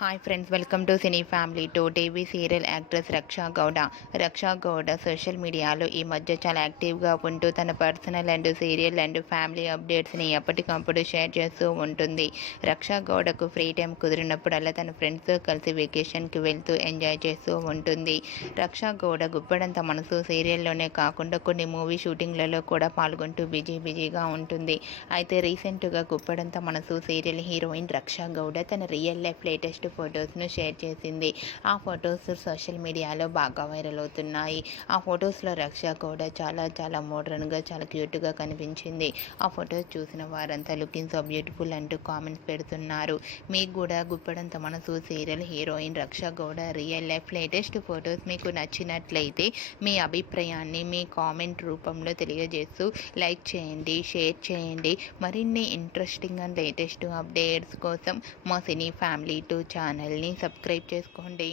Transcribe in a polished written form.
Hi friends, welcome to cine family. TV serial actress Raksha Gowda. Raksha Gowda social మీడియాలో ఈ మధ్య చాలా యాక్టివ్గా ఉంటూ తన personal and serial and family అప్డేట్స్ని ఎప్పటికప్పుడు షేర్ చేస్తూ ఉంటుంది. రక్షా గౌడకు ఫ్రీ టైం కుదిరినప్పుడల్లా తన ఫ్రెండ్స్తో కలిసి వెకేషన్కి వెళ్తూ ఎంజాయ్ చేస్తూ ఉంటుంది. రక్షా గౌడ గుప్పడంత మనసు సీరియల్లోనే కాకుండా కొన్ని మూవీ షూటింగ్లలో కూడా పాల్గొంటూ బిజీగా ఉంటుంది. అయితే రీసెంట్గా గుప్పడంత మనసు సీరియల్ హీరోయిన్ రక్షా గౌడ తన రియల్ లైఫ్ లేటెస్ట్ ఫొటోస్ను షేర్ చేసింది. ఆ ఫొటోస్ సోషల్ మీడియాలో బాగా వైరల్ అవుతున్నాయి. ఆ ఫొటోస్లో రక్షా గౌడ చాలా మోడర్న్గా, చాలా క్యూట్గా కనిపించింది. ఆ ఫొటోస్ చూసిన వారంతా లుకింగ్ సో బ్యూటిఫుల్ అంటూ కామెంట్స్ పెడుతున్నారు. మీకు కూడా Guppedantha Manasu serial heroine Raksha Gowda real life latest photos మీకు నచ్చినట్లయితే మీ అభిప్రాయాన్ని మీ కామెంట్ రూపంలో తెలియజేస్తూ లైక్ చేయండి, షేర్ చేయండి. మరిన్ని ఇంట్రెస్టింగ్ అండ్ లేటెస్ట్ అప్డేట్స్ కోసం మా సినీ ఫ్యామిలీ ఛానల్ని సబ్స్క్రైబ్ చేసుకోండి.